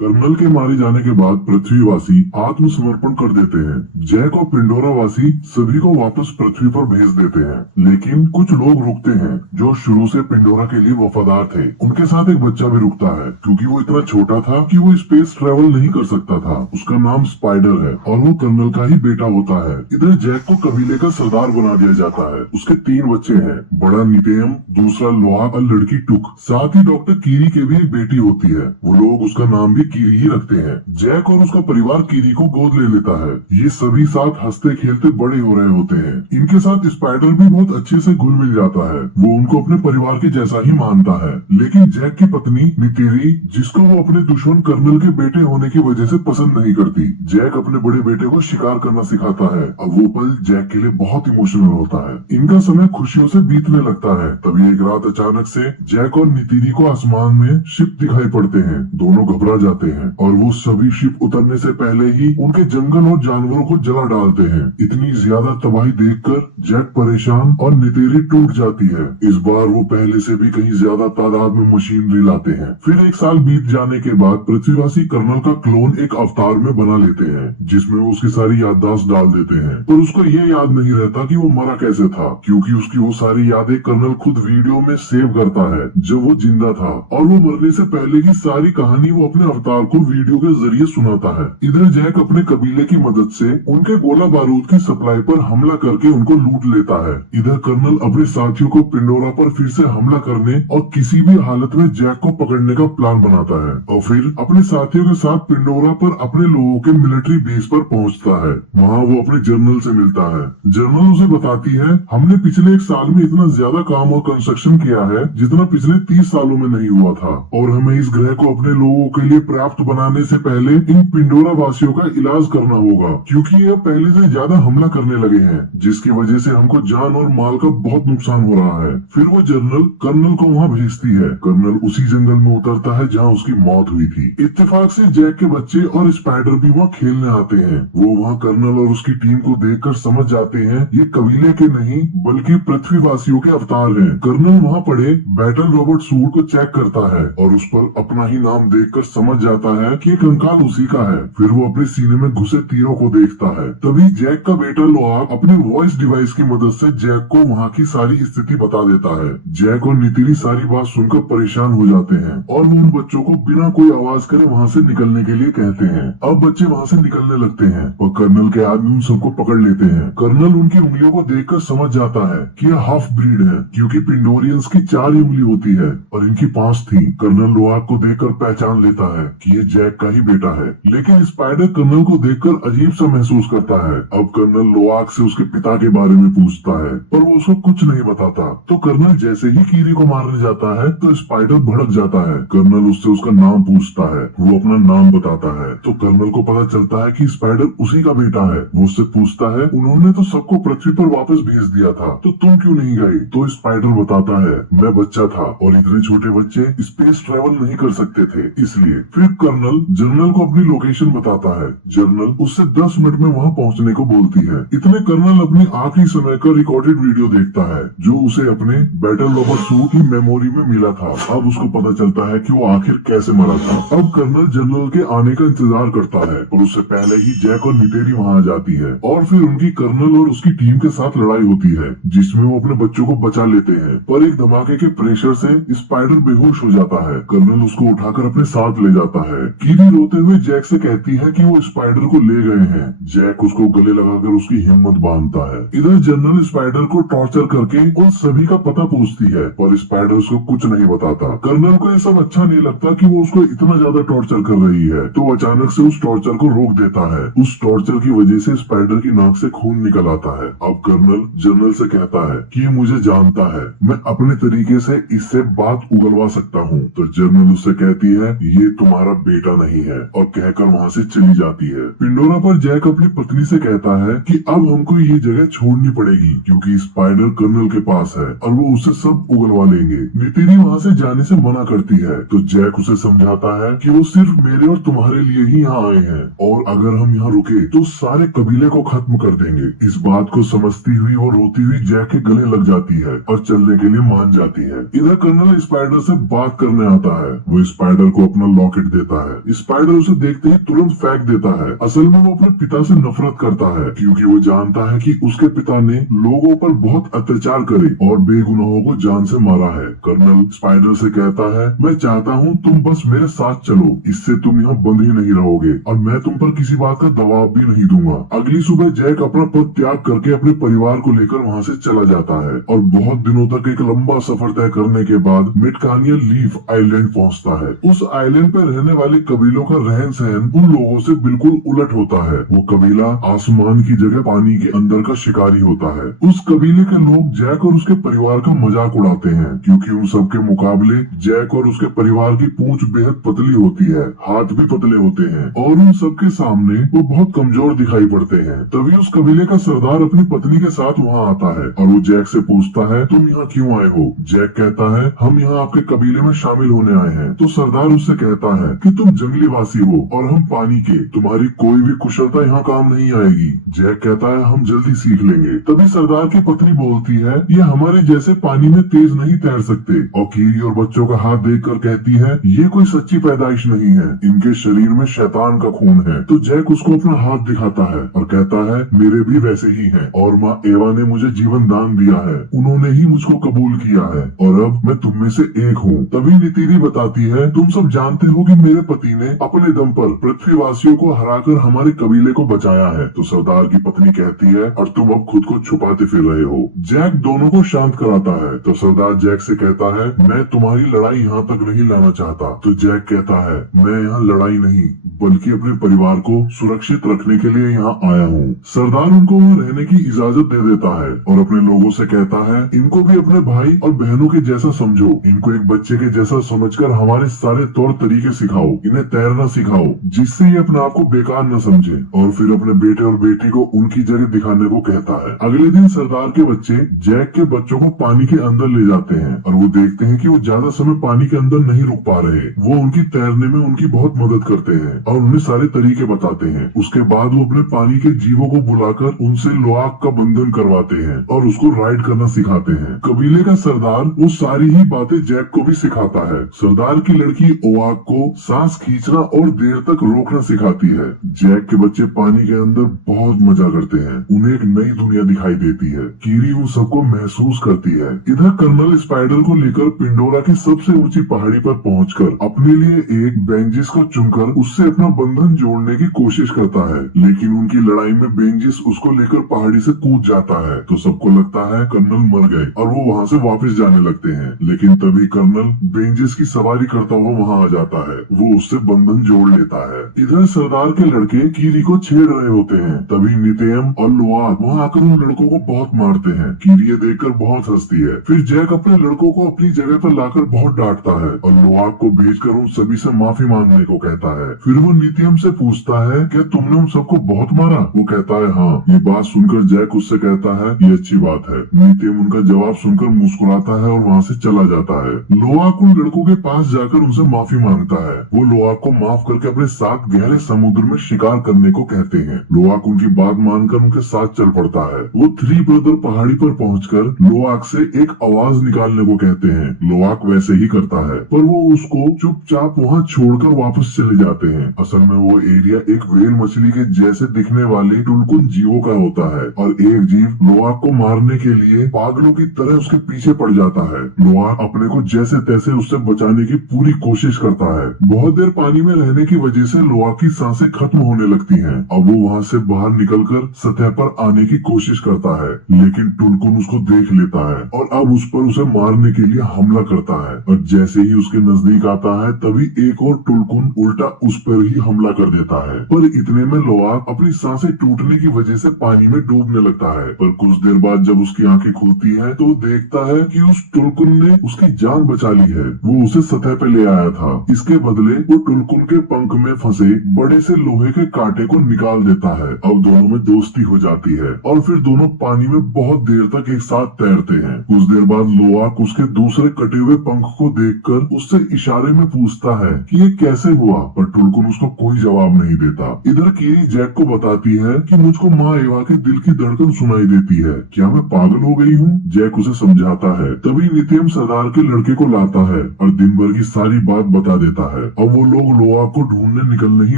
Colonel के मारे जाने के बाद पृथ्वीवासी आत्मसमर्पण कर देते हैं। जैक और पिंडोरा वासी सभी को वापस पृथ्वी पर भेज देते हैं, लेकिन कुछ लोग रुकते हैं जो शुरू से पिंडोरा के लिए वफादार थे। उनके साथ एक बच्चा भी रुकता है क्योंकि वो इतना छोटा था कि वो स्पेस ट्रेवल नहीं कर सकता था। उसका नाम स्पाइडर है और वो कर्नल का ही बेटा होता है। इधर जैक को कबीले का सरदार बना दिया जाता है। उसके 3 बच्चे हैं, बड़ा नितेयम, दूसरा लोहा और लड़की टुक। साथ ही डॉक्टर कीरी के भी एक बेटी होती है। वो लोग उसका नाम भी कीरी ही रखते हैं। जैक और उसका परिवार कीरी को गोद ले लेता है। ये सभी साथ हंसते खेलते बड़े हो रहे होते हैं। इनके साथ स्पाइडर भी बहुत अच्छे से घुल मिल जाता है। वो उनको अपने परिवार के जैसा ही मानता है। लेकिन जैक की पत्नी नितेरी, जिसको वो अपने दुश्मन कर्नल के बेटे होने की वजह से पसंद नहीं करती, जैक अपने बड़े बेटे को शिकार करना सिखाता है। अब वो पल जैक के लिए बहुत इमोशनल होता है। इनका समय खुशियों से बीतने लगता है। तभी एक रात अचानक से जैक और नितेरी को आसमान में शिप दिखाई पड़ते हैं। दोनों घबरा जाते हैं और वो सभी शिप उतरने से पहले ही उनके जंगल और जानवरों को जला डालते हैं। इतनी ज्यादा तबाही देखकर जैक परेशान और नितेरी टूट जाती है। इस बार वो पहले से भी कहीं ज्यादा तादाद में मशीनरी लाते हैं। फिर 1 साल बीत जाने के बाद पृथ्वीवासी कर्नल का क्लोन एक अवतार में बना लेते हैं, जिसमें वो उसकी सारी याददाश्त डाल देते हैं। पर उसको ये याद नहीं रहता कि वो मरा कैसे था, क्योंकि उसकी वो सारी यादें कर्नल खुद वीडियो में सेव करता है जब वो जिंदा था। और वो मरने से पहले की सारी कहानी वो अपने अवतार को वीडियो के जरिए सुनाता है। इधर जैक अपने कबीले की मदद से उनके गोला बारूद की सप्लाई पर हमला करके उनको लूट लेता है। इधर कर्नल अपने साथियों को पिंडोरा पर फिर से हमला करने और किसी भी हालत में जैक को पकड़ने का प्लान बनाता है और फिर अपने साथियों के साथ पिंडोरा पर अपने लोगों के मिलिट्री बेस पर पहुंचता है। वहां वो अपने जनरल से मिलता है। जनरल उसे बताती है, हमने पिछले 1 साल में इतना ज्यादा काम और कंस्ट्रक्शन किया है जितना पिछले 30 सालों में नहीं हुआ था, और हमें इस ग्रह को अपने लोगों के लिए पर्याप्त बनाने से पहले इन पिंडोरा वासियों का इलाज करना होगा, क्योंकि ये पहले से ज्यादा हमला करने लगे हैं, जिसकी वजह से हमको जान और माल का बहुत नुकसान हो रहा है। फिर वो जनरल कर्नल को वहाँ भेजती है। कर्नल उसी जंगल में उतरता है जहाँ उसकी मौत हुई थी। इत्तेफाक से जैक के बच्चे और स्पाइडर भी वहाँ खेलने आते हैं। वो वहाँ कर्नल और उसकी टीम को देखकर समझ जाते हैं ये कबीले के नहीं बल्कि पृथ्वीवासियों के अवतार हैं। कर्नल वहाँ पड़े बैटल रोबोट सूट को चेक करता है और उस पर अपना ही नाम देखकर समझ जाता है कि कंकाल उसी का है। फिर वो अपने सीने में घुसे तीरों को देखता है। तभी जैक का बेटा लोहा अपने वॉइस डिवाइस की मदद से जैक को वहाँ की सारी स्थिति बता देता है। जैक और नितिरी सारी बात सुनकर परेशान हो जाते हैं और वो उन बच्चों को बिना कोई आवाज करे वहाँ से निकलने के लिए कहते हैं। अब बच्चे वहाँ से निकलने लगते हैं और कर्नल के आदमी उन सबको पकड़ लेते हैं। कर्नल उनकी उंगलियों को देखकर समझ जाता है कि यह हाफ ब्रीड है, क्योंकि पिंडोरियंस की 4 ही उंगली होती है और इनकी 5 थी। कर्नल लोहाक को देखकर पहचान लेता है कि ये जैक का ही बेटा है, लेकिन स्पाइडर कर्नल को देखकर अजीब सा महसूस करता है। अब कर्नल लोहाक से उसके पिता के बारे में पूछता है, पर वो उसको कुछ नहीं बताता। तो कर्नल जैसे ही कीरी को मारने जाता है तो स्पाइडर भड़क जाता है। कर्नल उससे उसका नाम पूछता है। वो अपना नाम बताता है तो कर्नल को पता चलता है कि स्पाइडर उसी का बेटा है। वो उससे पूछता है, उन्होंने तो सबको पृथ्वी पर वापस भेज दिया था, तो तुम क्यों नहीं गए? तो स्पाइडर बताता है, मैं बच्चा था और इतने छोटे बच्चे स्पेस ट्रेवल नहीं कर सकते थे, इसलिए। फिर कर्नल जनरल को अपनी लोकेशन बताता है। जनरल उससे 10 मिनट में वहाँ पहुँचने को बोलती है। इतने कर्नल अपनी आखिरी समय का रिकॉर्डेड वीडियो देखता है जो उसे अपने बैटल रोबोट सूट की मेमोरी में मिला था। अब उसको पता चलता है कि वो आखिर कैसे मरा था। अब कर्नल जनरल के आने का इंतजार करता है और उससे पहले ही जैक और नितेरी वहाँ आ जाती है और फिर उनकी कर्नल और उसकी टीम के साथ लड़ाई होती है, जिसमें वो अपने बच्चों को बचा लेते हैं। पर एक धमाके के प्रेशर से स्पाइडर बेहोश हो जाता है। कर्नल उसको उठाकर अपने साथ ले जाता है। कीरी रोते हुए जैक से कहती है कि वो स्पाइडर को ले गए हैं। जैक उसको गले लगाकर उसकी हिम्मत बांधता है। इधर जनरल स्पाइडर को टॉर्चर करके उन सभी का पता पूछती है, पर स्पाइडर उसको कुछ नहीं बताता। कर्नल को ये सब अच्छा नहीं लगता कि वो उसको इतना ज्यादा टॉर्चर कर रही है, तो अचानक से उस टॉर्चर को रोक देता है। उस टॉर्चर की वजह से स्पाइडर की नाक से खून निकल आता है। अब कर्नल जनरल से कहता है कि ये मुझे जानता है, मैं अपने तरीके से इससे बात उगलवा सकता हूँ। तो जनरल उससे कहती है, ये तुम्हारा बेटा नहीं है, और कहकर वहाँ से चली जाती है। पिंडोरा पर जैक अपनी पत्नी से कहता है कि अब हमको ये जगह छोड़नी पड़ेगी, क्योंकि स्पाइडर कर्नल के पास है और वो उससे सब उगलवा लेंगे। नितिरी वहाँ से जाने से मना करती है, तो जैक उसे समझाता है कि वो सिर्फ मेरे और तुम्हारे लिए ही यहाँ आए हैं, और अगर हम यहाँ रुके तो सारे कबीले को खत्म कर देंगे। इस बात को समझती हुई वो रोती हुई जैक के गले लग जाती है और चलने के लिए मान जाती है। इधर कर्नल स्पाइडर से बात करने आता है। वो स्पाइडर को अपना लॉकेट देता है। स्पाइडर उसे देखते ही तुरंत फेंक देता है। असल में वो अपने पिता से नफरत करता है क्योंकि वो जानता है कि उसके पिता ने लोगों पर बहुत अत्याचार करे और बेगुनाहों को जान से मारा है। कर्नल स्पाइडर से कहता है, मैं चाहता हूँ तुम बस मेरे साथ चलो, इससे तुम यहाँ बंद ही नहीं रहोगे और मैं तुम पर किसी बात का दबाव भी नहीं दूंगा। अगली सुबह जैक अपना पद त्याग करके अपने परिवार को लेकर वहाँ से चला जाता है और बहुत दिनों तक एक लंबा सफर तय करने के बाद मिटकानिया लीफ आइलैंड पहुँचता है। उस आइलैंड पर रहने वाले कबीलों का रहन सहन उन लोगों से बिल्कुल उलट होता है। वो कबीला आसमान की जगह पानी के अंदर का शिकारी होता है। उस कबीले के लोग जैक और उसके परिवार का मजाक उड़ाते हैं क्योंकि उन सब के मुकाबले जैक और उसके परिवार की पूंछ बेहद पतली होती है, हाथ भी पतले होते हैं और उन सबके सामने वो बहुत कमजोर दिखाई पड़ते हैं। तभी उस कबीले का सरदार अपनी पत्नी के साथ वहाँ आता है और वो जैक से पूछता है, तुम यहाँ क्यों आए हो? जैक कहता है, हम यहाँ आपके कबीले में शामिल होने आए हैं। तो सरदार उससे कहता है कि तुम जंगली वासी हो और हम पानी के, तुम्हारी कोई भी कुशलता यहाँ काम नहीं आएगी। जैक कहता है, हम जल्दी सीख लेंगे। तभी सरदार की पत्नी बोलती है, ये हमारे जैसे पानी में तेज नहीं तैर सकते और कीरी और बच्चों का हाथ देखकर कहती है, ये कोई सच्ची पैदाइश नहीं है, इनके शरीर में शैतान का खून है। तो जैक उसको अपना हाथ दिखाता है और कहता है, मेरे भी वैसे ही हैं और माँ एवा ने मुझे जीवन दान दिया है, उन्होंने ही मुझको कबूल किया है और अब मैं तुम में से एक हूँ। तभी नितीरी बताती है, तुम सब जानते हो कि मेरे पति ने अपने दम पर पृथ्वीवासियों को हराकर हमारे कबीले को बचाया है। तो सरदार की पत्नी कहती है, और तुम अब खुद को छुपाते फिर रहे हो। जैक दोनों को शांत कराता है। तो सरदार जैक से कहता है, मैं तुम्हारी लड़ाई यहाँ तक नहीं लाना चाहता। तो जैक कहता है, मैं यहाँ लड़ाई नहीं बल्कि अपने परिवार को सुरक्षित रखने के लिए यहाँ आया हूँ। सरदार उनको वहाँ रहने की इजाजत दे देता है और अपने लोगों से कहता है, इनको भी अपने भाई और बहनों के जैसा समझो, इनको एक बच्चे के जैसा समझकर हमारे सारे तौर तरीके सिखाओ, इन्हें तैरना सिखाओ जिससे ये अपने आप को बेकार न समझे। और फिर अपने बेटे और बेटी को उनकी जगह दिखाने को कहता है। अगले दिन सरदार के बच्चे जैक के बच्चों को पानी के अंदर ले जाते हैं और वो देखते हैं कि वो ज्यादा समय पानी के अंदर नहीं रुक पा रहे। वो उनकी तैरने में उनकी बहुत मदद करते हैं और उन्हें सारे तरीके बताते हैं। उसके बाद वो अपने पानी के जीवों को बुलाकर उनसे लोआक का बंधन करवाते हैं और उसको राइड करना सिखाते हैं। कबीले का सरदार वो सारी ही बातें जैक को भी सिखाता है। सरदार की लड़की ओआक को सांस खींचना और देर तक रोकना सिखाती है। जैक के बच्चे पानी के अंदर बहुत मजा करते हैं, उन्हें एक नई दुनिया दिखाई देती है। कीरी उन सबको महसूस करती है। इधर कर्नल स्पाइडर को लेकर पिंडोरा की सबसे ऊंची पहाड़ी पर पहुंचकर अपने लिए एक बेंजिस को चुनकर उससे अपना बंधन जोड़ने की कोशिश करता है, लेकिन उनकी लड़ाई में बेंजिस उसको लेकर पहाड़ी से कूद जाता है। तो सबको लगता है कर्नल मर गए और वो वहाँ से वापस जाने लगते हैं, लेकिन तभी कर्नल बेंजिस की सवारी करता हुआ वहाँ आ जाता है। वो उससे बंधन जोड़ लेता है। इधर सरदार के लड़के कीरी को छेड़ रहे होते हैं। तभी नितेम और लोआक वहाँ आकर उन लड़कों को बहुत मारते हैं। कीरी ये देखकर बहुत हंसती है। फिर जैक अपने लड़कों को अपनी जगह पर लाकर बहुत डांटता है और लोआक को भेजकर उन सभी से माफी मांगने को कहता है। फिर वो नितियम से पूछता है, क्या तुमने उन सबको बहुत मारा? वो कहता है, हाँ। ये बात सुनकर जैक उससे कहता है, ये अच्छी बात है। नितियम उनका जवाब सुनकर मुस्कुराता है और वहाँ से चला जाता है। लोआक उन लड़कों के पास जाकर उनसे माफी मांगता है। वो लोआक को माफ करके अपने साथ गहरे समुद्र में शिकार करने को कहते हैं। लोआक उनकी बात मानकर उनके साथ चल पड़ता है। वो थ्री ब्रदर पहाड़ी पर पहुंचकर लोआक से एक आवाज निकालने को कहते हैं। लोआक वैसे ही करता है, पर वो उसको चुपचाप वहाँ छोड़कर वापस चले जाते हैं। असल में वो एरिया एक व्हेल मछली के जैसे दिखने वाले टुलकुन जीवों का होता है और एक जीव लोआक को मारने के लिए पागलों की तरह उसके पीछे पड़ जाता है। लोआक अपने को जैसे तैसे उससे बचाने की पूरी कोशिश करता है। बहुत देर पानी में रहने की वजह से लोआक की सांसें खत्म होने लगती हैं। अब वो वहाँ से बाहर निकलकर सतह पर आने की कोशिश करता है, लेकिन टुलकुन उसको देख लेता है और अब उस पर उसे मारने के लिए हमला करता है। और जैसे ही उसके नजदीक आता है तभी एक और टुलकुन उल्टा उस पर ही हमला कर देता है। पर इतने में लोआक अपनी सांसें टूटने की वजह से पानी में डूबने लगता है। पर कुछ देर बाद जब उसकी आंखें खुलती है तो देखता है कि उस टुलकुन ने उसकी जान बचा ली है। वो उसे सतह पे ले आया था। इसके बदले वो टुलकुन के पंख में फंसे बड़े से लोहे के कांटे को निकाल देता है। अब दोनों में दोस्ती हो जाती है और फिर दोनों पानी में बहुत देर तक एक साथ तैरते हैं। कुछ देर बाद लोआक उसके दूसरे कटे हुए पंख को देखकर उससे इशारे में पूछता है कि ये कैसे हुआ, पर टुलकुन उसको कोई जवाब नहीं देता। इधर कीरी जैक को बताती है कि मुझको माँ एवा के दिल की धड़कन सुनाई देती है, क्या मैं पागल हो गई हूँ? जैक उसे समझाता है। तभी नितियम सरदार के लड़के को लाता है और दिन भर की सारी बात बता देता है। है। अब वो लोग लोआक को ढूंढने निकलने ही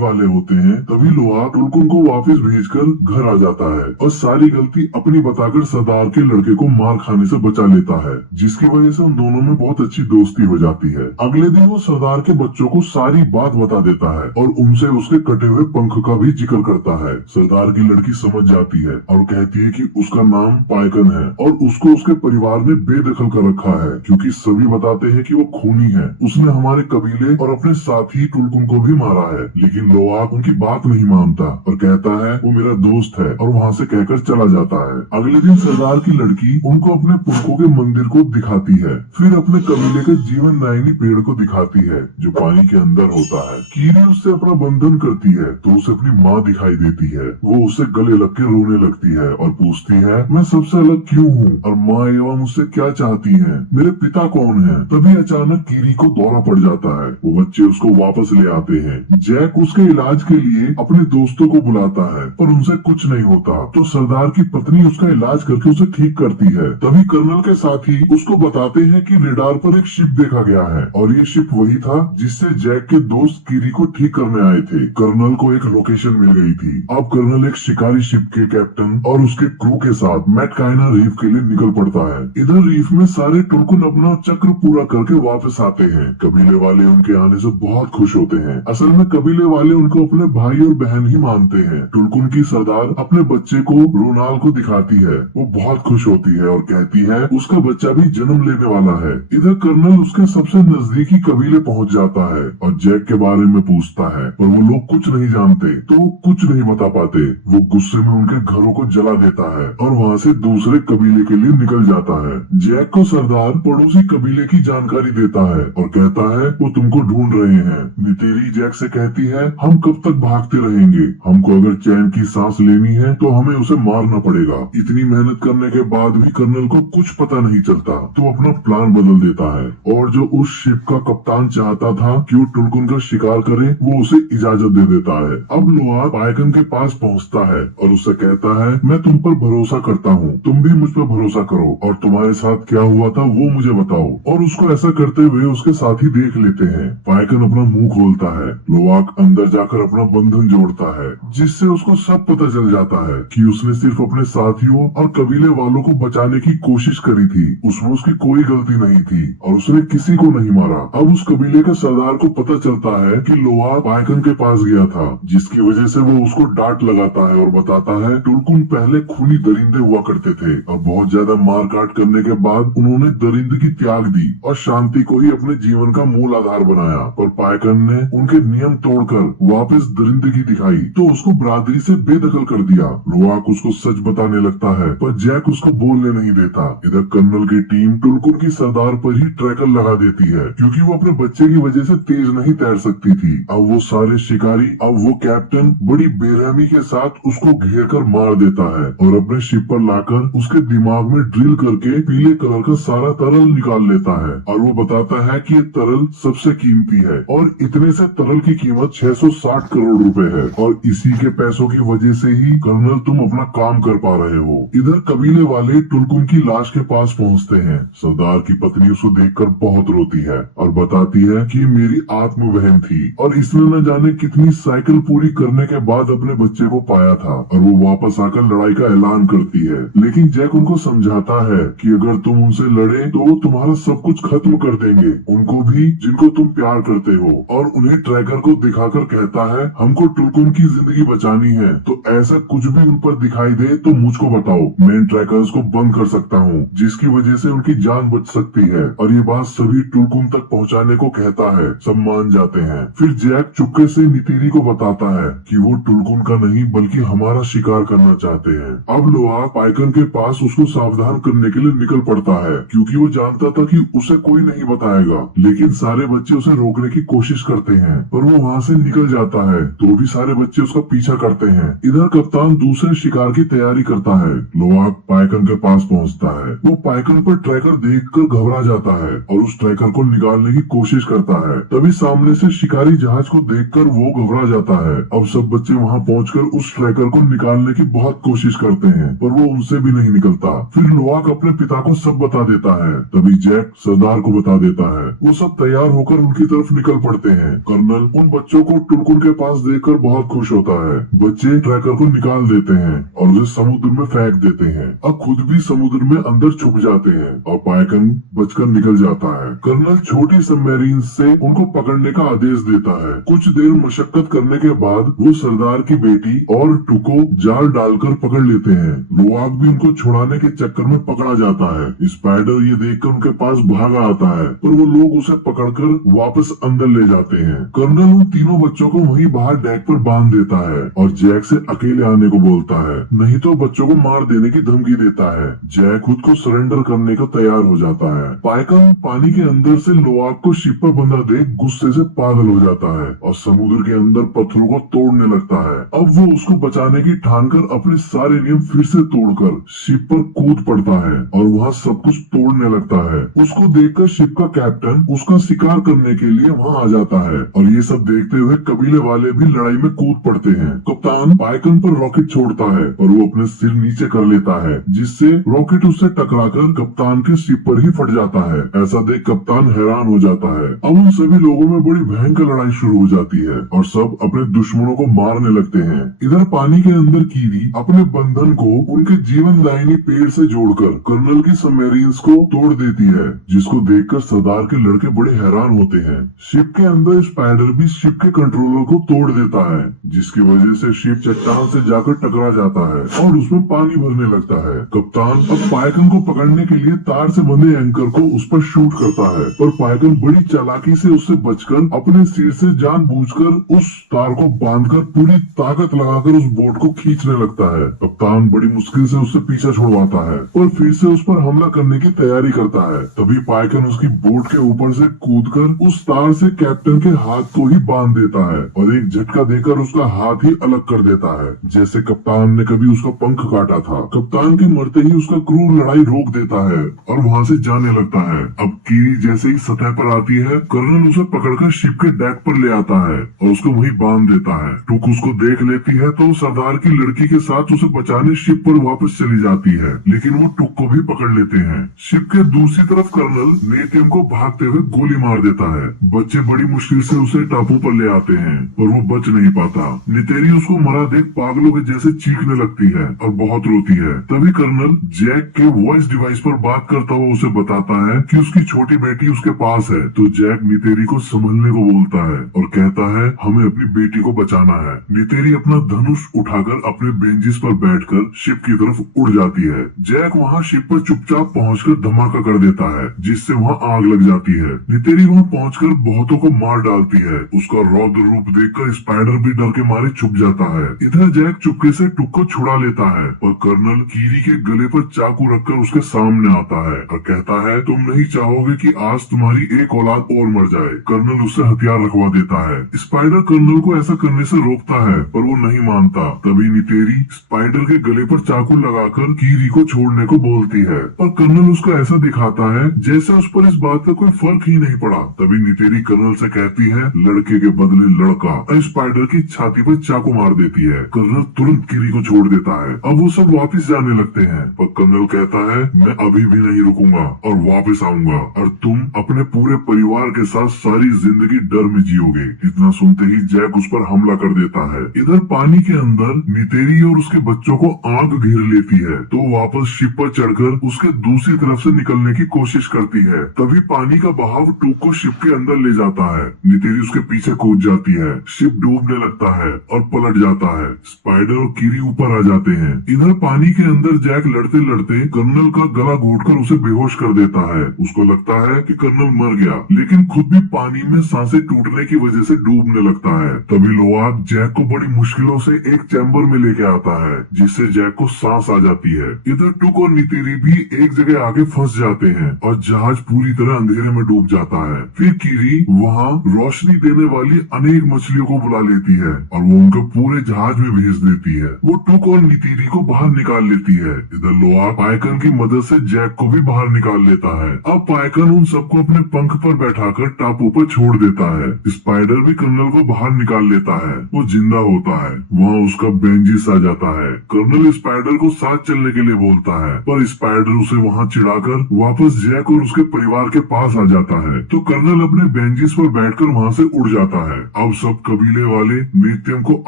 वाले होते हैं, तभी लोआक टुलकुन को वापस भेजकर घर आ जाता है और सारी गलती अपनी बताकर सरदार के लड़के को मार खाने से बचा लेता है, जिसकी वजह से उन दोनों में बहुत अच्छी दोस्ती हो जाती है। अगले दिन वो सरदार के बच्चों को सारी बात बता देता है और उनसे उसके कटे हुए पंख का भी जिक्र करता है। सरदार की लड़की समझ जाती है और कहती है कि उसका नाम पायकन है और उसको उसके परिवार ने बेदखल कर रखा है, क्योंकि सभी बताते हैं कि वो खूनी है। उसने हमारे कबीले और अपने साथी टुलकुन को भी मारा है। लेकिन लोआक उनकी बात नहीं मानता और कहता है वो मेरा दोस्त है और वहाँ से कहकर चला जाता है। अगले दिन सरदार की लड़की उनको अपने पुरखों के मंदिर को दिखाती है, फिर अपने कबीले के जीवन नायनी पेड़ को दिखाती है जो पानी के अंदर होता है। कीरी उससे अपना बंधन करती है तो उसे अपनी माँ दिखाई देती है। वो उसे गले लग के रोने लगती है और पूछती है मैं सबसे अलग क्यों हूँ और माँ एवा मुझसे क्या चाहती है, मेरे पिता कौन है। तभी अचानक कीरी को दौरा पड़ जाता है। वो बच्चे उसको वापस ले आते हैं। जैक उसके इलाज के लिए अपने दोस्तों को बुलाता है पर उनसे कुछ नहीं होता, तो सरदार की पत्नी उसका इलाज करके उसे ठीक करती है। तभी कर्नल के साथी उसको बताते हैं कि रेडार पर एक शिप देखा गया है और ये शिप वही था जिससे जैक के दोस्त कीरी को ठीक करने आए थे। कर्नल को एक लोकेशन मिल गई थी। अब कर्नल एक शिकारी शिप के कैप्टन और उसके क्रू के साथ मैटकाइना रीफ के लिए निकल पड़ता है। इधर रीफ में सारे टुलकुन अपना चक्र पूरा करके वापस आते हैं। कबीले वाले उनके आने से बहुत खुश होते हैं। असल में कबीले वाले उनको अपने भाई और बहन ही मानते हैं। टुलकुन की सरदार अपने बच्चे को रोनाल को दिखाती है। वो बहुत खुश होती है और कहती है उसका बच्चा भी जन्म लेने वाला है। इधर कर्नल उसके सबसे नजदीकी कबीले पहुंच जाता है और जैक के बारे में पूछता है, पर वो लोग कुछ नहीं जानते तो वो कुछ नहीं बता पाते। वो गुस्से में उनके घरों को जला देता है और वहाँ से दूसरे कबीले के लिए निकल जाता है। जैक को सरदार पड़ोसी कबीले की जानकारी देता है और कहता है वो तुमको ढूंढ रहे हैं। नितेरी जैक से कहती है हम कब तक भागते रहेंगे, हमको अगर चैन की सांस लेनी है तो हमें उसे मारना पड़ेगा। इतनी मेहनत करने के बाद भी कर्नल को कुछ पता नहीं चलता तो अपना प्लान बदल देता है और जो उस शिप का कप्तान चाहता था कि वो टुलकुन का शिकार करे वो उसे इजाजत दे देता है। अब लोआक पायकन के पास पहुंचता है और उससे कहता है मैं तुम पर भरोसा करता हूँ, तुम भी मुझ पर भरोसा करो और तुम्हारे साथ क्या हुआ था वो मुझे बताओ। और उसको ऐसा करते हुए उसके साथी देख लेते हैं। पायकन अपना मुंह खोलता है। लोआक अंदर जाकर अपना बंधन जोड़ता है जिससे उसको सब पता चल जाता है कि उसने सिर्फ अपने साथियों और कबीले वालों को बचाने की कोशिश करी थी। उसमें उसकी कोई गलती नहीं थी और उसने किसी को नहीं मारा। अब उस कबीले के सरदार को पता चलता है कि लोआक पायकन के पास गया था, जिसकी वजह से वो उसको डांट लगाता है और बताता है टुलकुन पहले खूनी दरिंदे हुआ करते थे और बहुत ज्यादा मार काट करने के बाद उन्होंने दरिंदगी त्याग दी और शांति को ही अपने जीवन का मूल आधार बनाया। पर पायकन ने उनके नियम तोड़कर वापस दरिंदगी दिखाई तो उसको बरादरी से बेदखल कर दिया। लोआक उसको सच बताने लगता है पर जैक उसको बोलने नहीं देता। इधर कर्नल की टीम टुलकुन की सरदार पर ही ट्रैकर लगा देती है क्योंकि वो अपने बच्चे की वजह से तेज नहीं तैर सकती थी। अब वो सारे शिकारी, अब वो कैप्टन बड़ी बेरहमी के साथ उसको घेर कर मार देता है और अपने शिप पर लाकर उसके दिमाग में ड्रिल करके पीले कलर का सारा तरल निकाल लेता है और वो बताता है कि ये तरल सबसे कीमती है और इतने से तरल की कीमत 660 करोड़ रुपए है और इसी के पैसों की वजह से ही कर्नल तुम अपना काम कर पा रहे हो। इधर कबीले वाले टुलकुन की लाश के पास पहुंचते हैं। सरदार की पत्नी उसको देखकर बहुत रोती है और बताती है कि मेरी आत्म बहन थी और इसने न जाने कितनी साइकिल पूरी करने के बाद अपने बच्चे को पाया था और वो वापस आकर लड़ाई का ऐलान करती है। लेकिन जैक उनको समझाता है कि अगर तुम उनसे लड़े तो वो तुम्हारा सब कुछ खत्म कर देंगे, उनको भी जिनको तुम प्यार करते हो। और उन्हें ट्रैकर को दिखाकर कहता है हमको टुलकुन की जिंदगी बचानी है तो ऐसा कुछ भी उन पर दिखाई दे तो मुझको बताओ, मैं ट्रैकर्स को बंद कर सकता हूँ जिसकी वजह से उनकी जान बच सकती है। और ये बात सभी टुलकुन तक पहुँचाने को कहता है। सब मान जाते हैं। फिर जैक चुपके से नितेरी को बताता है कि वो टुलकुन का नहीं बल्कि हमारा शिकार करना चाहते हैं। अब लोआक पायकन के पास उसको सावधान करने के लिए निकल पड़ता है क्योंकि वो जानता था कि उसे कोई नहीं बताएगा। लेकिन सारे बच्चे उसे रोकने की कोशिश करते हैं पर वो वहाँ से निकल जाता है तो भी सारे बच्चे उसका पीछा करते हैं। इधर कप्तान दूसरे शिकार की तैयारी करता है। लोआक पायकन के पास पहुँचता है। वो पायकन पर ट्रैकर देखकर घबरा जाता है और उस ट्रैकर को निकालने की कोशिश करता है। तभी सामने से शिकारी जहाज को देखकर वो घबरा जाता है। अब सब बच्चे वहाँ पहुंचकर उस ट्रैकर को निकालने की बहुत कोशिश करते हैं पर वो उनसे भी नहीं निकलता। फिर लोआक अपने पिता को सब बता देता है। तभी जैक सरदार को बता देता है। वो सब तैयार होकर उनकी तरफ तरफ निकल पड़ते हैं। कर्नल उन बच्चों को टुनकुन के पास देखकर बहुत खुश होता है। बच्चे ट्रैकर को निकाल देते हैं और उसे समुद्र में फेंक देते हैं। अब खुद भी समुद्र में अंदर छुप जाते हैं और पाइकन बचकर निकल जाता है। कर्नल छोटी सबमरीन से उनको पकड़ने का आदेश देता है। कुछ देर मशक्कत करने के बाद वो सरदार की बेटी और टुको जाल डालकर पकड़ लेते हैं। लोआग भी उनको छुड़ाने के चक्कर में पकड़ा जाता है। स्पाइडर ये देखकर उनके पास भागा आता है, पर वो लोग उसे पकड़कर वापस अंदर ले जाते हैं। कर्नल उन तीनों बच्चों को वहीं बाहर डेक पर बांध देता है और जैक से अकेले आने को बोलता है, नहीं तो बच्चों को मार देने की धमकी देता है। जैक खुद को सरेंडर करने को तैयार हो जाता है। पाइकन पानी के अंदर से लोआग को शिप पर बंधा देख गुस्से से पागल हो जाता है और समुद्र के अंदर पत्थरों को तोड़ने लगता है। अब वो उसको बचाने की ठानकर अपने सारे नियम फिर से तोड़कर शिप पर कूद पड़ता है और वहाँ सब कुछ तोड़ने लगता है। उसको देखकर शिप का कैप्टन उसका शिकार करने के लिए वहाँ आ जाता है और ये सब देखते हुए कबीले वाले भी लड़ाई में कूद पड़ते हैं। कप्तान पाइकन पर रॉकेट छोड़ता है और वो अपने सिर नीचे कर लेता है, जिससे रॉकेट उससे टकराकर कप्तान के शिप पर ही फट जाता है। ऐसा देख कप्तान हैरान हो जाता है। अब उन सभी लोगों में बड़ी भयंकर लड़ाई शुरू हो जाती है और सब अपने दुश्मनों को मारने लगते हैं। इधर पानी के अंदर कीरी अपने बंधन को उनके जीवनदायिनी पेड़ से जोड़कर कर्नल की सबमरीन्स को तोड़ देती है, जिसको देखकर सरदार के लड़के बड़े हैरान होते हैं। शिप के अंदर स्पाइडर भी शिप के कंट्रोलर को तोड़ देता है, जिसकी वजह से शिप चट्टान से जाकर टकरा जाता है और उसमें पानी भरने लगता है। कप्तान अब पाइकन को पकड़ने के लिए तार से बंधे एंकर को उस पर शूट करता है, पर पाइकन बड़ी चालाकी से उससे बचकर अपने सिर से जानबूझकर उस तार को बांधकर पूरी ताकत लगाकर उस बोट को खींचने लगता है। कप्तान बड़ी मुश्किल से उससे पीछा छुड़वाता है और फिर से उस पर हमला करने की तैयारी करता है। तभी पाइकन उसकी बोट के ऊपर से कूदकर उस तार से कैप्टन के हाथ को ही बांध देता है और एक झटका देकर उसका हाथ ही अलग कर देता है, जैसे कप्तान ने कभी उसका पंख काटा था। कप्तान के मरते ही उसका क्रूर लड़ाई रोक देता है और वहाँ से जाने लगता है। अब कीरी जैसे ही सतह पर आती है, कर्नल उसे पकड़कर शिप के डेक पर ले आता है और उसको वहीं बांध देता है। टुक उसको देख लेती है तो सरदार की लड़की के साथ उसे बचाने शिप पर वापस चली जाती है, लेकिन वो टुक को भी पकड़ लेते हैं। शिप के दूसरी तरफ कर्नल नेतियम को भागते हुए गोली मार देता है। बच्चे बड़ी मुश्किल से उसे टापू पर ले आते हैं और वो बच नहीं पाता। नितेरी उसको मरा देख पागलों के जैसे चीखने लगती है और बहुत रोती है। तभी कर्नल जैक के वॉइस डिवाइस पर बात करता हुआ उसे बताता है कि उसकी छोटी बेटी उसके पास है। तो जैक नितेरी को संभलने को बोलता है और कहता है हमें अपनी बेटी को बचाना है। नितेरी अपना धनुष उठाकर अपने बेंचिस पर बैठकर शिप की तरफ उड़ जाती है। जैक वहाँ शिप पर चुपचाप पहुंचकर धमाका कर देता है, जिससे वहाँ आग लग जाती है। नितेरी वहाँ पहुंचकर बहुतों को मार डालती है। उसका रौद्र रूप देखकर स्पाइडर भी डर के मारे छुप जाता है। इधर जैक चुपके से टुक को छुड़ा लेता है और कर्नल कीरी के गले पर चाकू रखकर उसके सामने आता है और कहता है तुम नहीं चाहोगे कि आज तुम्हारी एक औलाद और मर जाए। कर्नल उससे हथियार रखवा देता है। स्पाइडर कर्नल को ऐसा करने से रोकता है, पर वो नहीं मानता। तभी नितेरी स्पाइडर के गले पर चाकू लगाकर कीरी को छोड़ने को बोलती है, पर कर्नल उसको ऐसा दिखाता है जैसे उस पर इस बात का कोई फर्क ही नहीं पड़ा। तभी नितेरी कर्नल से कहती है लड़के के बदले लड़का, स्पाइडर की छाती पर चाकू मार देती है। कर्नल तुरंत कीरी को छोड़ देता है। अब वो सब वापस जाने लगते हैं, पर कर्नल कहता है मैं अभी भी नहीं रुकूंगा और वापस आऊंगा और तुम अपने पूरे परिवार के साथ सारी जिंदगी डर में जियोगे। इतना सुनते ही जैक उस पर हमला कर देता है। इधर पानी के अंदर नितेरी और उसके बच्चों को आग घेर लेती है, तो वापस शिप पर चढ़कर उसके दूसरी तरफ से निकलने की कोशिश करती है। तभी पानी का बहाव टूक को शिप के अंदर ले जाता है। नितेरी उसके पीछे कूद जाती है। शिप डूबने लगता है और पलट जाता है। स्पाइडर और कीरी ऊपर आ जाते हैं। इधर पानी के अंदर जैक लड़ते लड़ते कर्नल का गला घोटकर उसे बेहोश कर देता है। उसको लगता है कि कर्नल मर गया, लेकिन खुद भी पानी में सांसें टूटने की वजह से डूबने लगता है। तभी लोआग जैक को बड़ी मुश्किलों से एक चैम्बर में लेके आता है, जिससे जैक को सांस आ जाती है। इधर टुक और नितेरी भी एक जगह आके फंस जाते हैं और जहाज पूरी तरह अंधेरे में डूब जाता है। फिर कीरी वहाँ रोशनी देने वाली अनेक मछलियों को बुला लेती है और वो उनको पूरे जहाज में भेज देती है। वो टुक और नितेरी को बाहर निकाल लेती है। इधर लोआग पाइकन की मदद से जैक को भी बाहर निकाल लेता है। अब पाइकन उन सबको अपने पंख पर बैठाकर टापू पर छोड़ देता है। स्पाइडर भी कर्नल को बाहर निकाल लेता है। वो जिंदा होता है। वहाँ उसका बेंजिस आ जाता है। कर्नल स्पाइडर को साथ चलने के लिए बोलता है, पर स्पाइडर उसे वहाँ चिढ़ाकर वापस जैक और उसके परिवार के पास आ जाता है। तो कर्नल अपने बेंचिस पर बैठकर वहाँ से उड़ जाता है। अब सब कबीले वाले नेत्यम को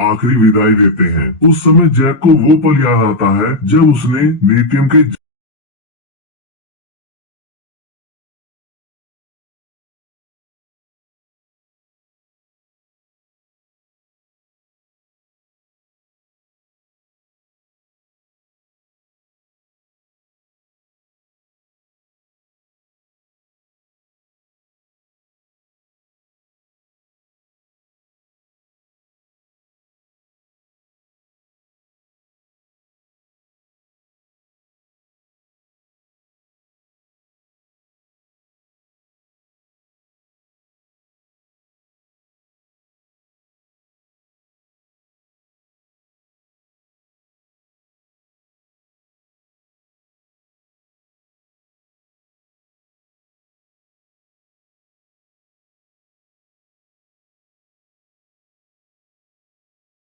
आखिरी विदाई देते हैं। उस समय जैक को वो पल याद आता है जब उसने नेत्यम के